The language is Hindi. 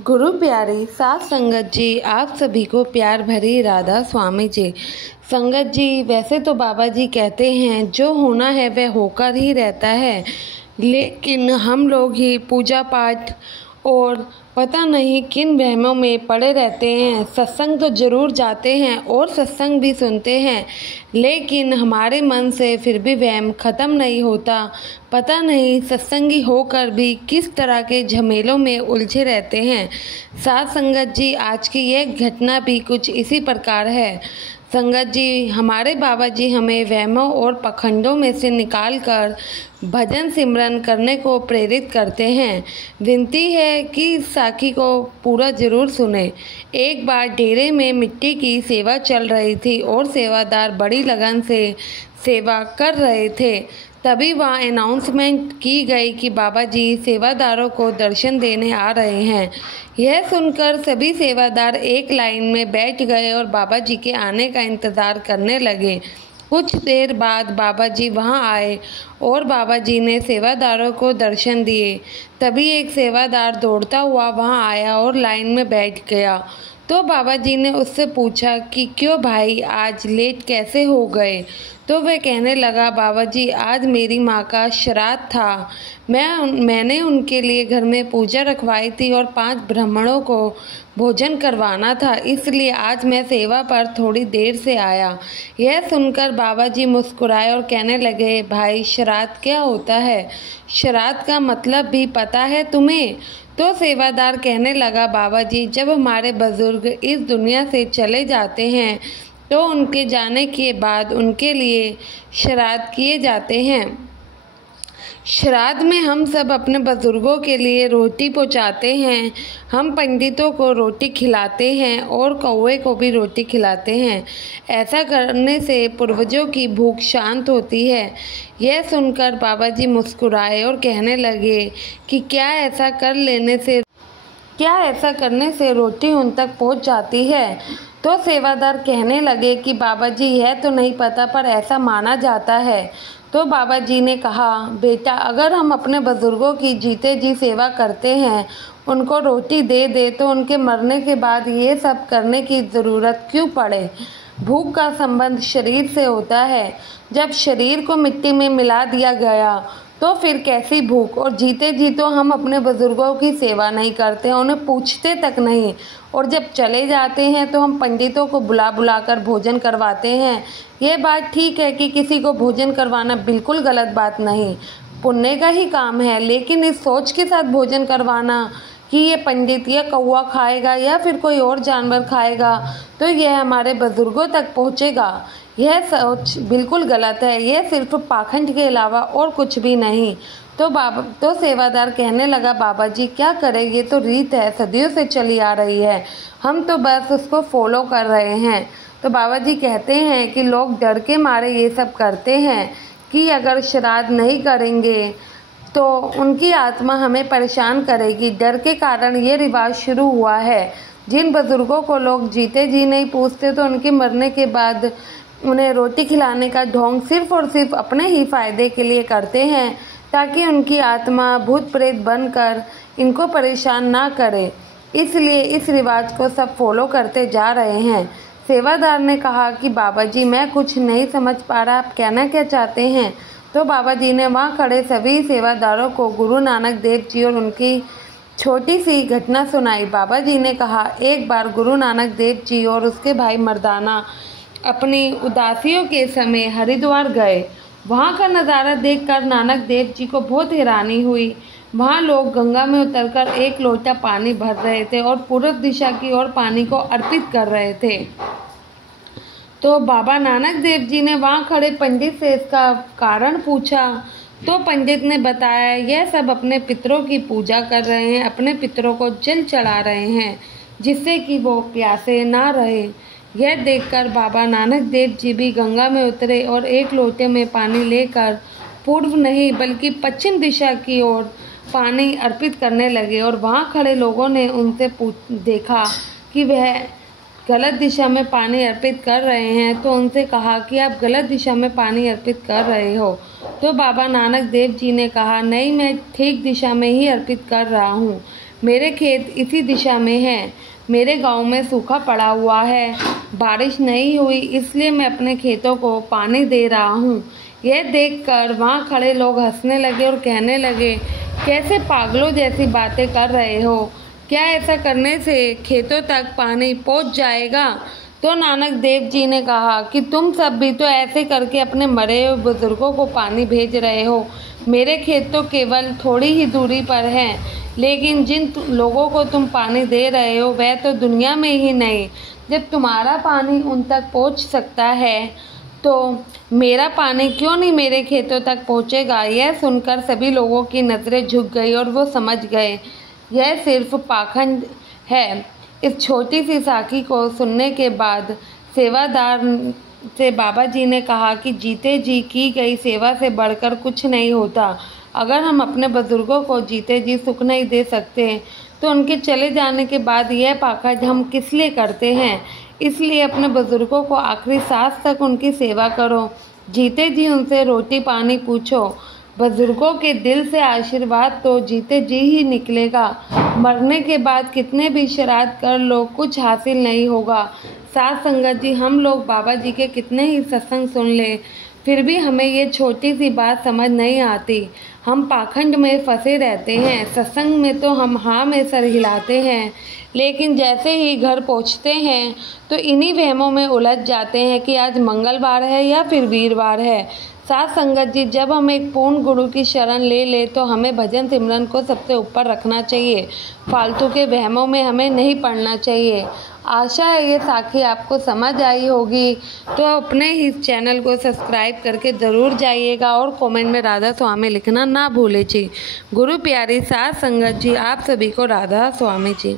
गुरु प्यारी साथ संगत जी, आप सभी को प्यार भरी राधा स्वामी जी। संगत जी, वैसे तो बाबा जी कहते हैं जो होना है वह होकर ही रहता है, लेकिन हम लोग ही पूजा पाठ और पता नहीं किन वहमों में पड़े रहते हैं। सत्संग तो ज़रूर जाते हैं और सत्संग भी सुनते हैं, लेकिन हमारे मन से फिर भी वहम ख़त्म नहीं होता। पता नहीं सत्संगी होकर भी किस तरह के झमेलों में उलझे रहते हैं। साथ संगत जी, आज की यह घटना भी कुछ इसी प्रकार है। संगत जी, हमारे बाबा जी हमें वहमों और पखंडों में से निकालकर भजन सिमरन करने को प्रेरित करते हैं। विनती है कि इस साखी को पूरा जरूर सुने। एक बार डेरे में मिट्टी की सेवा चल रही थी और सेवादार बड़ी लगन से सेवा कर रहे थे। तभी वहाँ अनाउंसमेंट की गई कि बाबा जी सेवादारों को दर्शन देने आ रहे हैं। यह सुनकर सभी सेवादार एक लाइन में बैठ गए और बाबा जी के आने का इंतज़ार करने लगे। कुछ देर बाद बाबा जी वहां आए और बाबा जी ने सेवादारों को दर्शन दिए। तभी एक सेवादार दौड़ता हुआ वहां आया और लाइन में बैठ गया। तो बाबा जी ने उससे पूछा कि क्यों भाई, आज लेट कैसे हो गए? तो वह कहने लगा, बाबा जी आज मेरी माँ का श्राद्ध था। मैंने उनके लिए घर में पूजा रखवाई थी और 5 ब्राह्मणों को भोजन करवाना था, इसलिए आज मैं सेवा पर थोड़ी देर से आया। यह सुनकर बाबा जी मुस्कुराए और कहने लगे, भाई श्राद्ध क्या होता है? श्राद्ध का मतलब भी पता है तुम्हें? तो सेवादार कहने लगा, बाबा जी जब हमारे बुजुर्ग इस दुनिया से चले जाते हैं तो उनके जाने के बाद उनके लिए श्राद्ध किए जाते हैं। श्राद्ध में हम सब अपने बुजुर्गों के लिए रोटी पहुँचाते हैं। हम पंडितों को रोटी खिलाते हैं और कौवे को भी रोटी खिलाते हैं। ऐसा करने से पूर्वजों की भूख शांत होती है। यह सुनकर बाबा जी मुस्कुराए और कहने लगे कि क्या ऐसा करने से रोटी उन तक पहुंच जाती है? तो सेवादार कहने लगे कि बाबा जी यह तो नहीं पता, पर ऐसा माना जाता है। तो बाबा जी ने कहा, बेटा अगर हम अपने बुजुर्गों की जीते जी सेवा करते हैं, उनको रोटी दे दे, तो उनके मरने के बाद ये सब करने की ज़रूरत क्यों पड़े? भूख का संबंध शरीर से होता है। जब शरीर को मिट्टी में मिला दिया गया तो फिर कैसी भूख? और जीते जी तो हम अपने बुजुर्गों की सेवा नहीं करते, उन्हें पूछते तक नहीं, और जब चले जाते हैं तो हम पंडितों को बुला कर भोजन करवाते हैं। ये बात ठीक है कि किसी को भोजन करवाना बिल्कुल गलत बात नहीं, पुण्य का ही काम है, लेकिन इस सोच के साथ भोजन करवाना कि ये पंडित या कौवा खाएगा या फिर कोई और जानवर खाएगा तो यह हमारे बुजुर्गों तक पहुँचेगा, यह सोच बिल्कुल गलत है। यह सिर्फ पाखंड के अलावा और कुछ भी नहीं। तो सेवादार कहने लगा, बाबा जी क्या करें, ये तो रीत है, सदियों से चली आ रही है, हम तो बस उसको फॉलो कर रहे हैं। तो बाबा जी कहते हैं कि लोग डर के मारे ये सब करते हैं कि अगर श्राद्ध नहीं करेंगे तो उनकी आत्मा हमें परेशान करेगी। डर के कारण ये रिवाज शुरू हुआ है। जिन बुजुर्गों को लोग जीते जी नहीं पूछते तो उनके मरने के बाद उन्हें रोटी खिलाने का ढोंग सिर्फ और सिर्फ अपने ही फायदे के लिए करते हैं, ताकि उनकी आत्मा भूत प्रेत बनकर इनको परेशान ना करे। इसलिए इस रिवाज को सब फॉलो करते जा रहे हैं। सेवादार ने कहा कि बाबा जी मैं कुछ नहीं समझ पा रहा, आप कहना क्या चाहते हैं? तो बाबा जी ने वहाँ खड़े सभी सेवादारों को गुरु नानक देव जी और उनकी छोटी सी घटना सुनाई। बाबा जी ने कहा, एक बार गुरु नानक देव जी और उसके भाई मर्दाना अपनी उदासियों के समय हरिद्वार गए। वहाँ का नज़ारा देखकर नानक देव जी को बहुत हैरानी हुई। वहाँ लोग गंगा में उतरकर एक लोटा पानी भर रहे थे और पूर्व दिशा की ओर पानी को अर्पित कर रहे थे। तो बाबा नानक देव जी ने वहाँ खड़े पंडित से इसका कारण पूछा। तो पंडित ने बताया, यह सब अपने पितरों की पूजा कर रहे हैं, अपने पितरों को जल चढ़ा रहे हैं, जिससे कि वो प्यासे ना रहे। यह देखकर बाबा नानक देव जी भी गंगा में उतरे और एक लोटे में पानी लेकर पूर्व नहीं बल्कि पश्चिम दिशा की ओर पानी अर्पित करने लगे। और वहाँ खड़े लोगों ने उनसे देखा कि वह गलत दिशा में पानी अर्पित कर रहे हैं, तो उनसे कहा कि आप गलत दिशा में पानी अर्पित कर रहे हो। तो बाबा नानक देव जी ने कहा, नहीं, मैं ठीक दिशा में ही अर्पित कर रहा हूँ। मेरे खेत इसी दिशा में हैं। मेरे गांव में सूखा पड़ा हुआ है, बारिश नहीं हुई, इसलिए मैं अपने खेतों को पानी दे रहा हूँ। यह देखकर वहाँ खड़े लोग हंसने लगे और कहने लगे, कैसे पागलों जैसी बातें कर रहे हो, क्या ऐसा करने से खेतों तक पानी पहुँच जाएगा? तो नानक देव जी ने कहा कि तुम सब भी तो ऐसे करके अपने मरे हुए बुजुर्गों को पानी भेज रहे हो। मेरे खेत तो केवल थोड़ी ही दूरी पर हैं, लेकिन जिन लोगों को तुम पानी दे रहे हो वह तो दुनिया में ही नहीं। जब तुम्हारा पानी उन तक पहुंच सकता है तो मेरा पानी क्यों नहीं मेरे खेतों तक पहुंचेगा? यह सुनकर सभी लोगों की नज़रें झुक गई और वो समझ गए यह सिर्फ पाखंड है। इस छोटी सी साखी को सुनने के बाद सेवादार से बाबा जी ने कहा कि जीते जी की गई सेवा से बढ़कर कुछ नहीं होता। अगर हम अपने बुजुर्गों को जीते जी सुख नहीं दे सकते तो उनके चले जाने के बाद यह पाखंड हम किस लिए करते हैं? इसलिए अपने बुजुर्गों को आखिरी सांस तक उनकी सेवा करो, जीते जी उनसे रोटी पानी पूछो। बुजुर्गों के दिल से आशीर्वाद तो जीते जी ही निकलेगा, मरने के बाद कितने भी श्राद्ध कर लो कुछ हासिल नहीं होगा। साथ संगत जी, हम लोग बाबा जी के कितने ही सत्संग सुन ले, फिर भी हमें ये छोटी सी बात समझ नहीं आती। हम पाखंड में फंसे रहते हैं। सत्संग में तो हम हाँ में सर हिलाते हैं, लेकिन जैसे ही घर पहुंचते हैं तो इन्हीं वहमों में उलझ जाते हैं कि आज मंगलवार है या फिर वीरवार है। साथ संगत जी, जब हम एक पूर्ण गुरु की शरण ले तो हमें भजन सिमरन को सबसे ऊपर रखना चाहिए, फालतू के वहमों में हमें नहीं पड़ना चाहिए। आशा है ये साखी आपको समझ आई होगी, तो अपने ही चैनल को सब्सक्राइब करके ज़रूर जाइएगा और कमेंट में राधा स्वामी लिखना ना भूले जी। गुरु प्यारी साथ संगत जी, आप सभी को राधा स्वामी जी।